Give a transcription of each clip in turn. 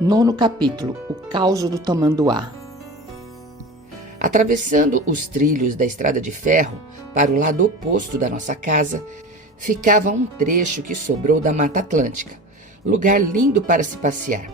Nono capítulo: O Caos do Tamanduá. Atravessando os trilhos da estrada de ferro para o lado oposto da nossa casa, ficava um trecho que sobrou da Mata Atlântica, lugar lindo para se passear.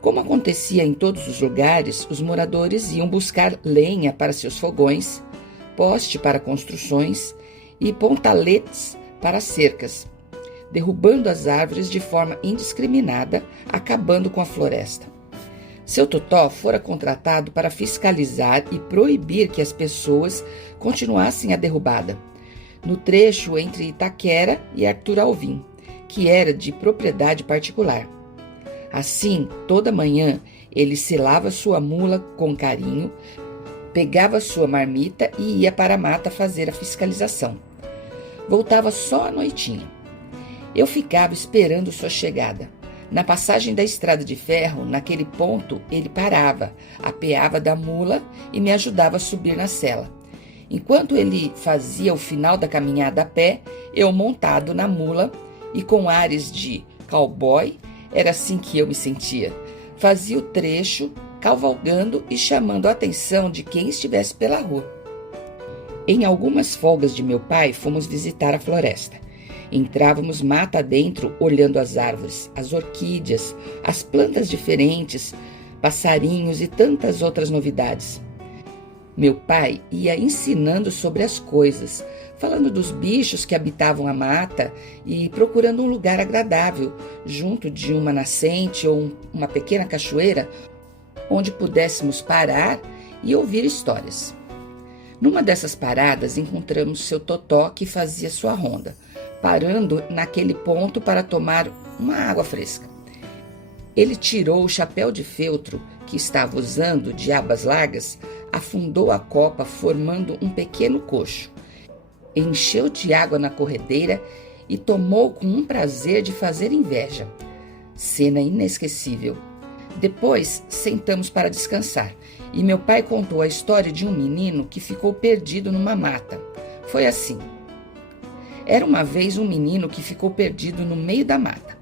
Como acontecia em todos os lugares, os moradores iam buscar lenha para seus fogões, poste para construções e pontaletes para cercas, derrubando as árvores de forma indiscriminada, acabando com a floresta. Seu Totó fora contratado para fiscalizar e proibir que as pessoas continuassem a derrubada, no trecho entre Itaquera e Arthur Alvim, que era de propriedade particular. Assim, toda manhã, ele selava sua mula com carinho, pegava sua marmita e ia para a mata fazer a fiscalização. Voltava só à noitinha. Eu ficava esperando sua chegada. Na passagem da estrada de ferro, naquele ponto, ele parava, apeava da mula e me ajudava a subir na sela. Enquanto ele fazia o final da caminhada a pé, eu montado na mula e com ares de cowboy, era assim que eu me sentia. Fazia o trecho, cavalgando e chamando a atenção de quem estivesse pela rua. Em algumas folgas de meu pai, fomos visitar a floresta. Entrávamos mata adentro, olhando as árvores, as orquídeas, as plantas diferentes, passarinhos e tantas outras novidades. Meu pai ia ensinando sobre as coisas, falando dos bichos que habitavam a mata e procurando um lugar agradável, junto de uma nascente ou uma pequena cachoeira, onde pudéssemos parar e ouvir histórias. Numa dessas paradas, encontramos seu Totó, que fazia sua ronda, parando naquele ponto para tomar uma água fresca. Ele tirou o chapéu de feltro que estava usando, de abas largas, afundou a copa formando um pequeno cocho, encheu de água na corredeira e tomou com um prazer de fazer inveja. Cena inesquecível. Depois, sentamos para descansar e meu pai contou a história de um menino que ficou perdido numa mata. Foi assim. Era uma vez um menino que ficou perdido no meio da mata.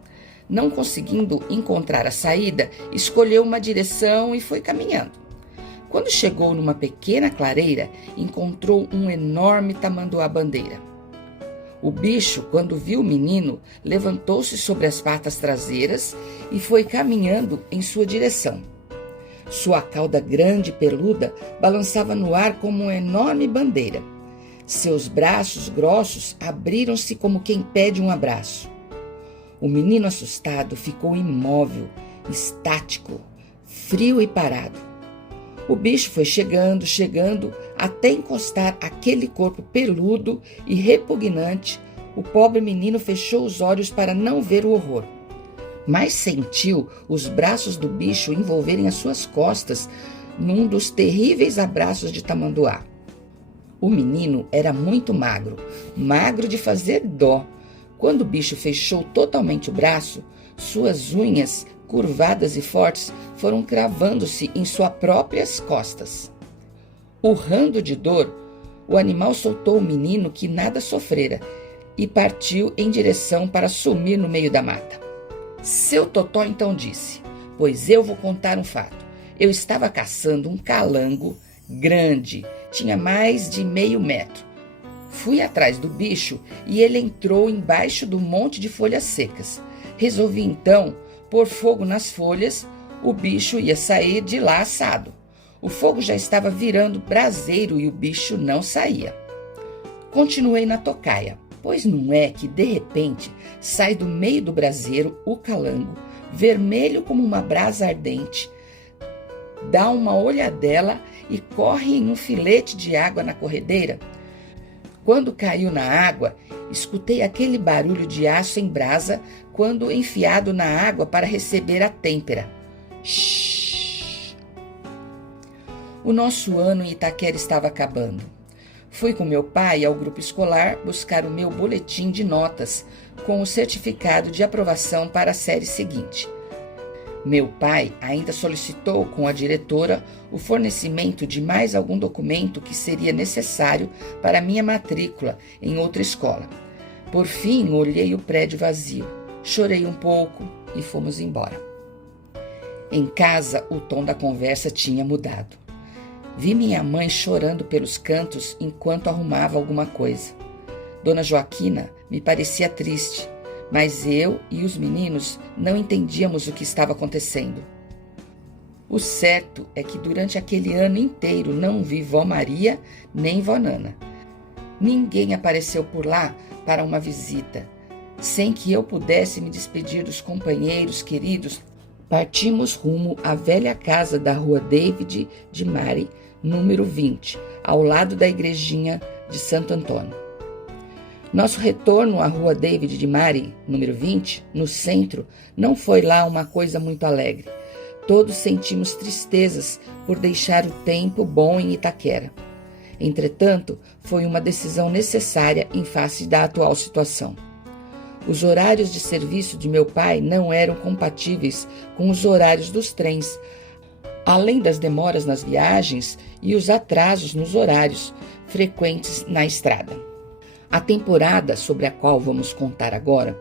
Não conseguindo encontrar a saída, escolheu uma direção e foi caminhando. Quando chegou numa pequena clareira, encontrou um enorme tamanduá-bandeira. O bicho, quando viu o menino, levantou-se sobre as patas traseiras e foi caminhando em sua direção. Sua cauda grande e peluda balançava no ar como uma enorme bandeira. Seus braços grossos abriram-se como quem pede um abraço. O menino assustado ficou imóvel, estático, frio e parado. O bicho foi chegando, até encostar aquele corpo peludo e repugnante. O pobre menino fechou os olhos para não ver o horror. Mas sentiu os braços do bicho envolverem as suas costas num dos terríveis abraços de tamanduá. O menino era muito magro, magro de fazer dó. Quando o bicho fechou totalmente o braço, suas unhas, curvadas e fortes, foram cravando-se em suas próprias costas. Urrando de dor, o animal soltou o menino, que nada sofrera, e partiu em direção para sumir no meio da mata. Seu Totó então disse: "Pois eu vou contar um fato. Eu estava caçando um calango grande, tinha mais de meio metro. Fui atrás do bicho e ele entrou embaixo do monte de folhas secas. Resolvi então pôr fogo nas folhas, o bicho ia sair de lá assado. O fogo já estava virando braseiro e o bicho não saía. Continuei na tocaia, pois não é que de repente sai do meio do braseiro o calango, vermelho como uma brasa ardente, dá uma olhadela e corre em um filete de água na corredeira. Quando caiu na água, escutei aquele barulho de aço em brasa quando enfiado na água para receber a têmpera. Shhh! O nosso ano em Itaquera estava acabando. Fui com meu pai ao grupo escolar buscar o meu boletim de notas com o certificado de aprovação para a série seguinte. Meu pai ainda solicitou com a diretora o fornecimento de mais algum documento que seria necessário para minha matrícula em outra escola. Por fim, olhei o prédio vazio, chorei um pouco e fomos embora. Em casa, o tom da conversa tinha mudado. Vi minha mãe chorando pelos cantos enquanto arrumava alguma coisa. Dona Joaquina me parecia triste, mas eu e os meninos não entendíamos o que estava acontecendo. O certo é que durante aquele ano inteiro não vi vó Maria nem vó Nana. Ninguém apareceu por lá para uma visita. Sem que eu pudesse me despedir dos companheiros queridos, partimos rumo à velha casa da rua David de Mari, número 20, ao lado da igrejinha de Santo Antônio. Nosso retorno à rua David de Mari, número 20, no centro, não foi lá uma coisa muito alegre. Todos sentimos tristezas por deixar o tempo bom em Itaquera. Entretanto, foi uma decisão necessária em face da atual situação. Os horários de serviço de meu pai não eram compatíveis com os horários dos trens, além das demoras nas viagens e os atrasos nos horários frequentes na estrada. A temporada sobre a qual vamos contar agora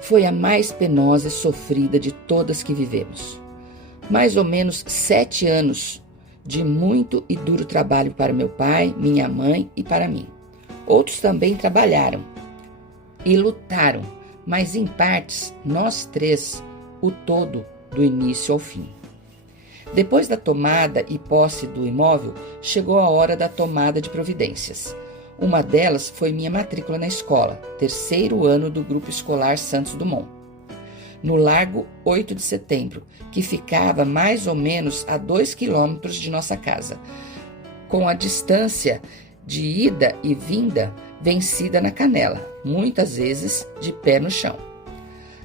foi a mais penosa e sofrida de todas que vivemos. Mais ou menos 7 anos de muito e duro trabalho para meu pai, minha mãe e para mim. Outros também trabalharam e lutaram, mas em partes, nós três, o todo, do início ao fim. Depois da tomada e posse do imóvel, chegou a hora da tomada de providências. Uma delas foi minha matrícula na escola, 3º ano do Grupo Escolar Santos Dumont, no Largo 8 de Setembro, que ficava mais ou menos a 2 quilômetros de nossa casa, com a distância de ida e vinda vencida na canela, muitas vezes de pé no chão.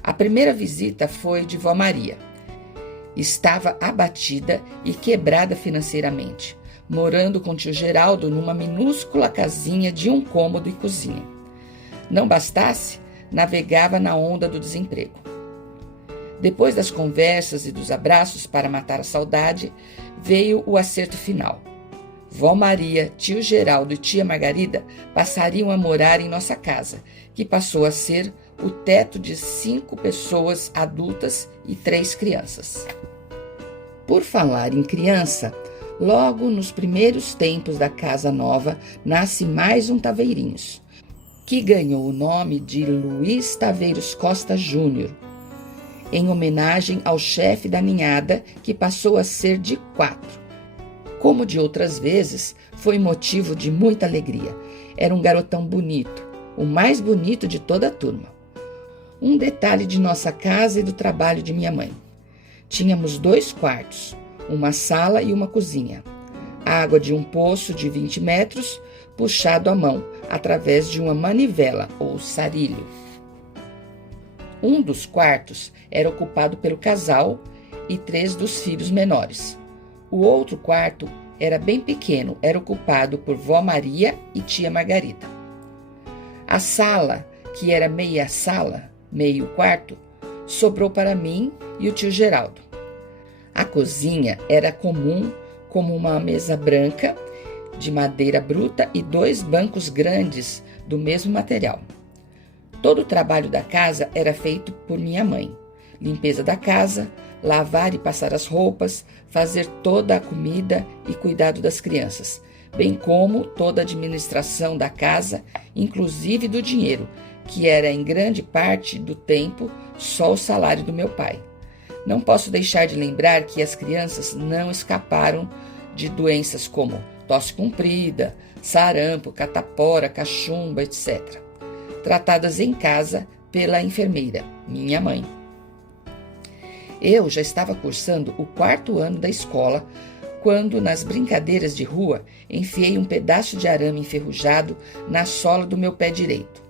A primeira visita foi de vó Maria. Estava abatida e quebrada financeiramente, morando com tio Geraldo numa minúscula casinha de 1 cômodo e cozinha. Não bastasse, navegava na onda do desemprego. Depois das conversas e dos abraços para matar a saudade, veio o acerto final. Vó Maria, tio Geraldo e tia Margarida passariam a morar em nossa casa, que passou a ser o teto de 5 pessoas adultas e 3 crianças. Por falar em criança, logo nos primeiros tempos da casa nova, nasce mais um Taveirinhos, que ganhou o nome de Luiz Taveiros Costa Júnior, em homenagem ao chefe da ninhada, que passou a ser de 4. Como de outras vezes, foi motivo de muita alegria. Era um garotão bonito, o mais bonito de toda a turma. Um detalhe de nossa casa e do trabalho de minha mãe. Tínhamos 2 quartos, uma sala e uma cozinha. Água de um poço de 20 metros, puxado à mão, através de uma manivela ou sarilho. Um dos quartos era ocupado pelo casal e 3 dos filhos menores. O outro quarto era bem pequeno, era ocupado por vó Maria e tia Margarida. A sala, que era meia sala, meio quarto, sobrou para mim e o tio Geraldo. A cozinha era comum, como uma mesa branca de madeira bruta e 2 bancos grandes do mesmo material. Todo o trabalho da casa era feito por minha mãe. Limpeza da casa, lavar e passar as roupas, fazer toda a comida e cuidado das crianças, bem como toda a administração da casa, inclusive do dinheiro, que era em grande parte do tempo só o salário do meu pai. Não posso deixar de lembrar que as crianças não escaparam de doenças como tosse comprida, sarampo, catapora, cachumba, etc., tratadas em casa pela enfermeira, minha mãe. Eu já estava cursando o 4º ano da escola quando, nas brincadeiras de rua, enfiei um pedaço de arame enferrujado na sola do meu pé direito.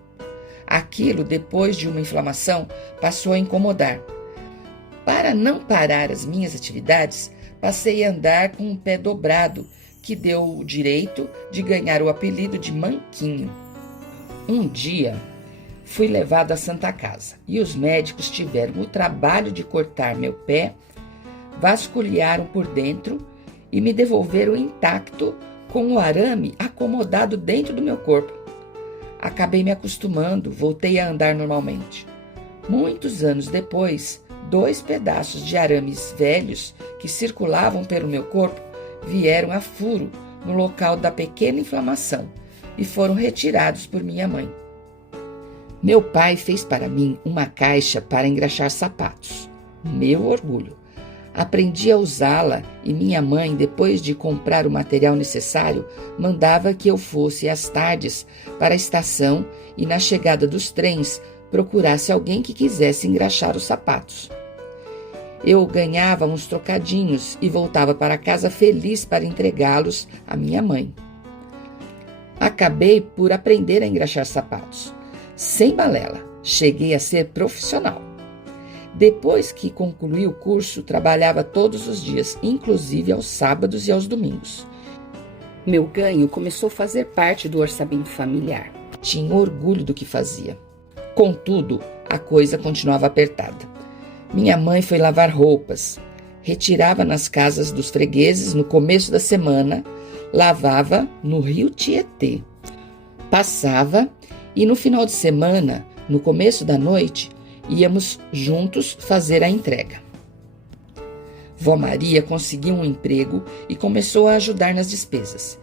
Aquilo, depois de uma inflamação, passou a incomodar. Para não parar as minhas atividades, passei a andar com um pé dobrado, que deu o direito de ganhar o apelido de Manquinho. Um dia, fui levado à Santa Casa e os médicos tiveram o trabalho de cortar meu pé, vasculharam por dentro e me devolveram intacto com o arame acomodado dentro do meu corpo. Acabei me acostumando, voltei a andar normalmente. Muitos anos depois, 2 pedaços de arames velhos que circulavam pelo meu corpo vieram a furo no local da pequena inflamação e foram retirados por minha mãe. Meu pai fez para mim uma caixa para engraxar sapatos. Meu orgulho. Aprendi a usá-la e minha mãe, depois de comprar o material necessário, mandava que eu fosse às tardes para a estação e, na chegada dos trens, procurasse alguém que quisesse engraxar os sapatos. Eu ganhava uns trocadinhos e voltava para casa feliz para entregá-los à minha mãe. Acabei por aprender a engraxar sapatos. Sem balela, cheguei a ser profissional. Depois que concluí o curso, trabalhava todos os dias, inclusive aos sábados e aos domingos. Meu ganho começou a fazer parte do orçamento familiar. Tinha orgulho do que fazia. Contudo, a coisa continuava apertada. Minha mãe foi lavar roupas, retirava nas casas dos fregueses no começo da semana, lavava no rio Tietê, passava e no final de semana, no começo da noite, íamos juntos fazer a entrega. Vó Maria conseguiu um emprego e começou a ajudar nas despesas.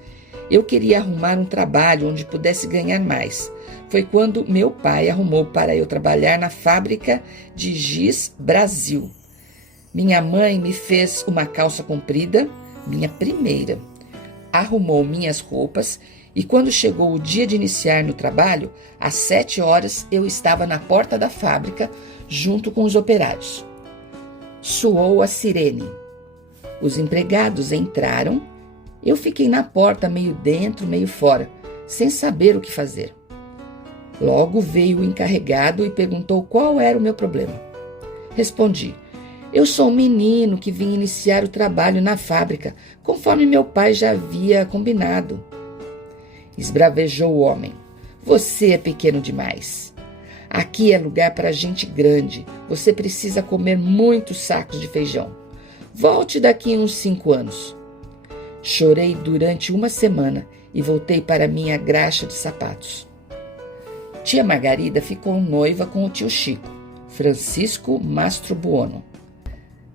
Eu queria arrumar um trabalho onde pudesse ganhar mais. Foi quando meu pai arrumou para eu trabalhar na fábrica de giz Brasil. Minha mãe me fez uma calça comprida, minha primeira. Arrumou minhas roupas e quando chegou o dia de iniciar no trabalho, às 7 horas eu estava na porta da fábrica junto com os operários. Soou a sirene. Os empregados entraram. Eu fiquei na porta, meio dentro, meio fora, sem saber o que fazer. Logo veio o encarregado e perguntou qual era o meu problema. Respondi: eu sou um menino que vim iniciar o trabalho na fábrica, conforme meu pai já havia combinado. Esbravejou o homem: você é pequeno demais. Aqui é lugar para gente grande. Você precisa comer muitos sacos de feijão. Volte daqui uns 5 anos. Chorei durante uma semana e voltei para minha graxa de sapatos. Tia Margarida ficou noiva com o tio Chico, Francisco Mastro Buono.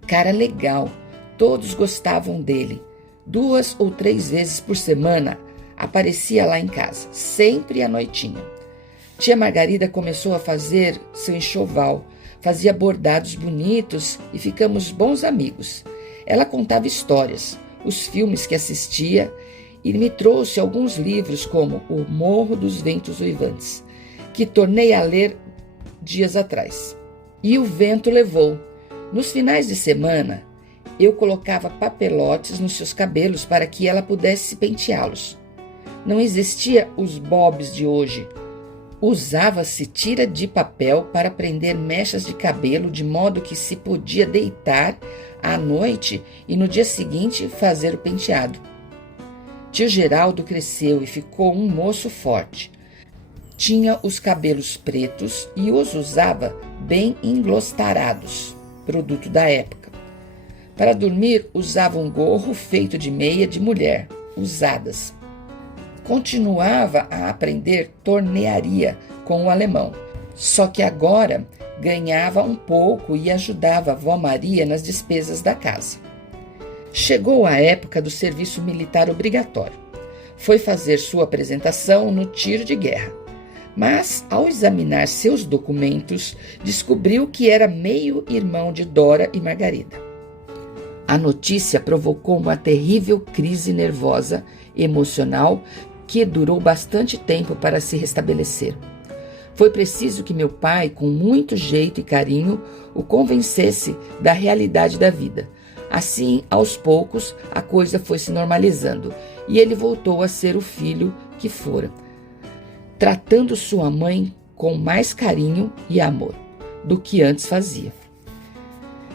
Cara legal, todos gostavam dele. 2 ou 3 vezes por semana aparecia lá em casa, sempre à noitinha. Tia Margarida começou a fazer seu enxoval, fazia bordados bonitos e ficamos bons amigos. Ela contava histórias, os filmes que assistia e me trouxe alguns livros como O Morro dos Ventos Uivantes, que tornei a ler dias atrás. E o vento levou. Nos finais de semana, eu colocava papelotes nos seus cabelos para que ela pudesse penteá-los. Não existia os bobs de hoje. Usava-se tira de papel para prender mechas de cabelo de modo que se podia deitar à noite e no dia seguinte fazer o penteado. Tio Geraldo cresceu e ficou um moço forte. Tinha os cabelos pretos e os usava bem englostarados, produto da época. Para dormir, usava um gorro feito de meia de mulher, usadas. Continuava a aprender tornearia com o alemão, só que agora ganhava um pouco e ajudava a vó Maria nas despesas da casa. Chegou a época do serviço militar obrigatório. Foi fazer sua apresentação no tiro de guerra, mas ao examinar seus documentos, descobriu que era meio-irmão de Dora e Margarida. A notícia provocou uma terrível crise nervosa, emocional, que durou bastante tempo para se restabelecer. Foi preciso que meu pai, com muito jeito e carinho, o convencesse da realidade da vida. Assim, aos poucos, a coisa foi se normalizando e ele voltou a ser o filho que fora, tratando sua mãe com mais carinho e amor do que antes fazia.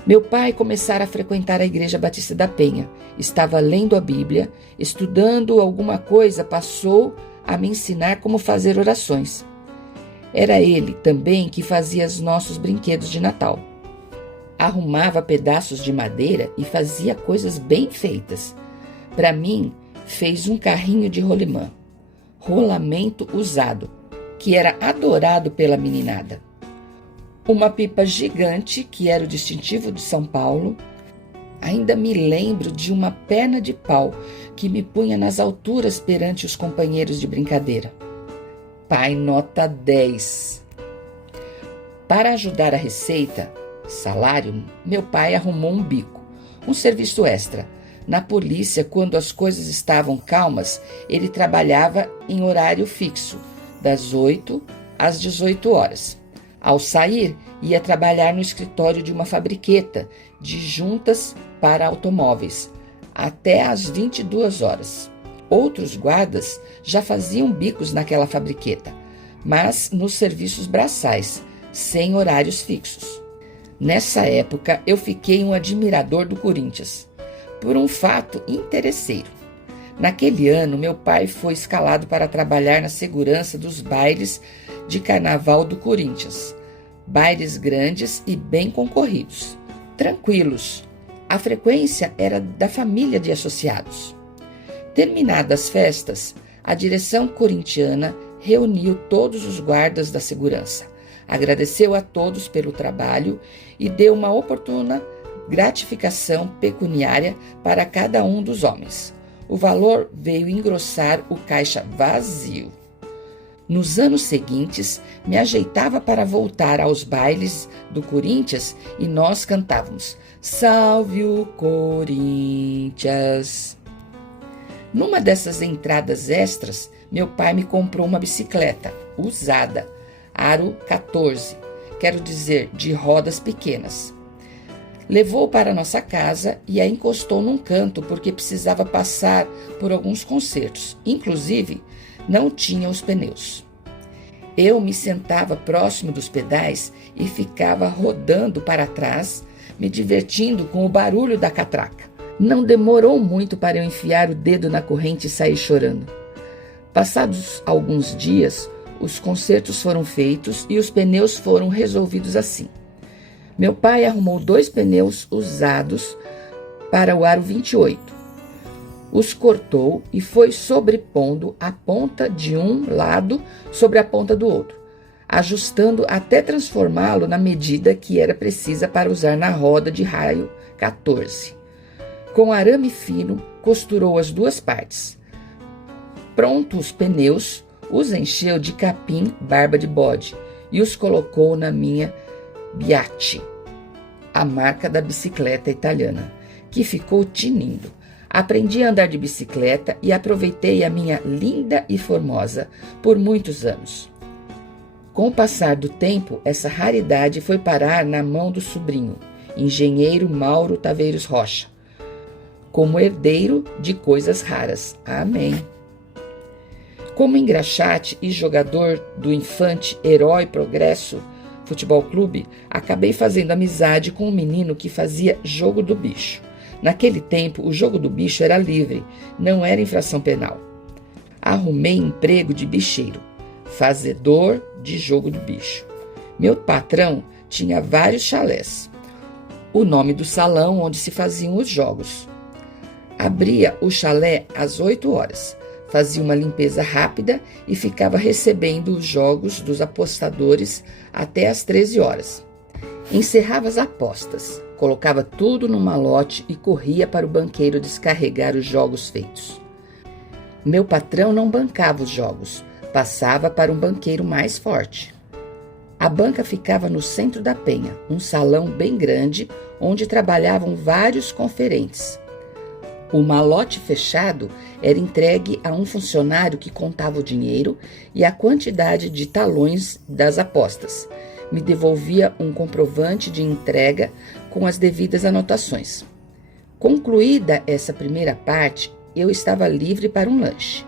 Meu pai começara a frequentar a Igreja Batista da Penha. Estava lendo a Bíblia, estudando alguma coisa, passou a me ensinar como fazer orações. Era ele também que fazia os nossos brinquedos de Natal. Arrumava pedaços de madeira e fazia coisas bem feitas. Para mim, fez um carrinho de rolimã, rolamento usado, que era adorado pela meninada. uma pipa gigante, que era o distintivo de São Paulo. Ainda me lembro de uma perna de pau que me punha nas alturas perante os companheiros de brincadeira. Pai nota 10. Para ajudar a receita, salário, meu pai arrumou um bico, um serviço extra. Na polícia, quando as coisas estavam calmas, ele trabalhava em horário fixo, das 8 às 18 horas. Ao sair, ia trabalhar no escritório de uma fabriqueta de juntas para automóveis, até às 22 horas. Outros guardas já faziam bicos naquela fabriqueta, mas nos serviços braçais, sem horários fixos. Nessa época, eu fiquei um admirador do Corinthians, por um fato interesseiro. Naquele ano, meu pai foi escalado para trabalhar na segurança dos bailes de carnaval do Corinthians. Bailes grandes e bem concorridos. Tranquilos. A frequência era da família de associados. Terminadas as festas, a direção corintiana reuniu todos os guardas da segurança, agradeceu a todos pelo trabalho e deu uma oportuna gratificação pecuniária para cada um dos homens. O valor veio engrossar o caixa vazio. Nos anos seguintes, me ajeitava para voltar aos bailes do Corinthians e nós cantávamos "Salve o Corinthians". Numa dessas entradas extras, meu pai me comprou uma bicicleta usada, aro 14, quero dizer, de rodas pequenas. Levou para nossa casa e a encostou num canto porque precisava passar por alguns concertos. Inclusive, não tinha os pneus. Eu me sentava próximo dos pedais e ficava rodando para trás, me divertindo com o barulho da catraca. Não demorou muito para eu enfiar o dedo na corrente e sair chorando. Passados alguns dias, os concertos foram feitos e os pneus foram resolvidos assim. Meu pai arrumou 2 pneus usados para o aro 28. Os cortou e foi sobrepondo a ponta de um lado sobre a ponta do outro, ajustando até transformá-lo na medida que era precisa para usar na roda de raio 14. Com arame fino, costurou as 2 partes. Prontos os pneus, os encheu de capim barba de bode e os colocou na minha Biatti, a marca da bicicleta italiana, que ficou tinindo. Aprendi a andar de bicicleta e aproveitei a minha linda e formosa por muitos anos. Com o passar do tempo, essa raridade foi parar na mão do sobrinho, engenheiro Mauro Taveiros Rocha, como herdeiro de coisas raras. Amém. Como engraxate e jogador do Infante Herói Progresso Futebol Clube, acabei fazendo amizade com um menino que fazia jogo do bicho. Naquele tempo, o jogo do bicho era livre, não era infração penal. Arrumei emprego de bicheiro, fazedor de jogo do bicho. Meu patrão tinha vários chalés, o nome do salão onde se faziam os jogos. Abria o chalé às 8 horas, fazia uma limpeza rápida e ficava recebendo os jogos dos apostadores até às 13 horas. Encerrava as apostas, colocava tudo no malote e corria para o banqueiro descarregar os jogos feitos. Meu patrão não bancava os jogos, passava para um banqueiro mais forte. A banca ficava no centro da penha, um salão bem grande onde trabalhavam vários conferentes. O malote fechado era entregue a um funcionário que contava o dinheiro e a quantidade de talões das apostas. Me devolvia um comprovante de entrega com as devidas anotações. Concluída essa primeira parte, eu estava livre para um lanche.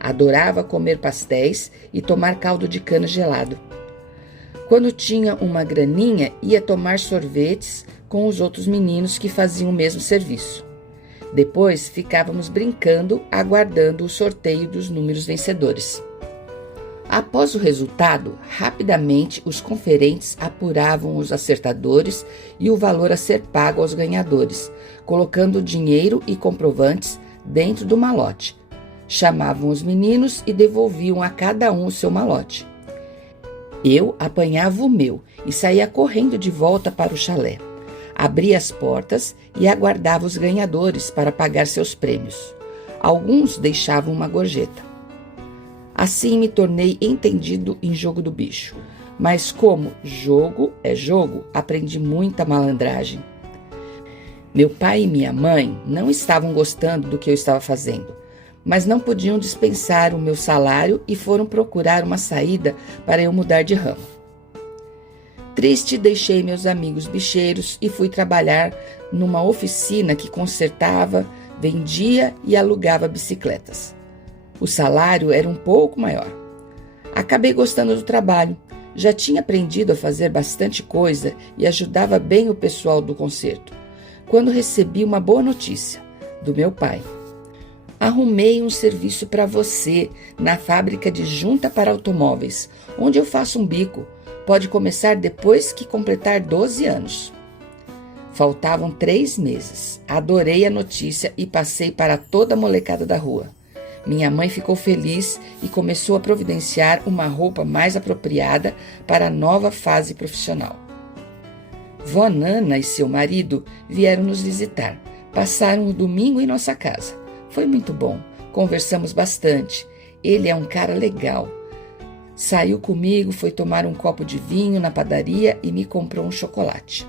Adorava comer pastéis e tomar caldo de cana gelado. Quando tinha uma graninha, ia tomar sorvetes com os outros meninos que faziam o mesmo serviço. Depois ficávamos brincando, aguardando o sorteio dos números vencedores. Após o resultado, rapidamente os conferentes apuravam os acertadores e o valor a ser pago aos ganhadores, colocando dinheiro e comprovantes dentro do malote. Chamavam os meninos e devolviam a cada um o seu malote. Eu apanhava o meu e saía correndo de volta para o chalé. Abria as portas e aguardava os ganhadores para pagar seus prêmios. Alguns deixavam uma gorjeta. Assim me tornei entendido em jogo do bicho. Mas como jogo é jogo, aprendi muita malandragem. Meu pai e minha mãe não estavam gostando do que eu estava fazendo, mas não podiam dispensar o meu salário e foram procurar uma saída para eu mudar de ramo. Triste, deixei meus amigos bicheiros e fui trabalhar numa oficina que consertava, vendia e alugava bicicletas. O salário era um pouco maior. Acabei gostando do trabalho. Já tinha aprendido a fazer bastante coisa e ajudava bem o pessoal do concerto, quando recebi uma boa notícia do meu pai. Arrumei um serviço para você na fábrica de junta para automóveis, onde eu faço um bico. Pode começar depois que completar 12 anos. Faltavam 3 meses. Adorei a notícia e passei para toda a molecada da rua. Minha mãe ficou feliz e começou a providenciar uma roupa mais apropriada para a nova fase profissional. Vó Nana e seu marido vieram nos visitar. Passaram o domingo em nossa casa. Foi muito bom. Conversamos bastante. Ele é um cara legal. Saiu comigo, foi tomar um copo de vinho na padaria e me comprou um chocolate.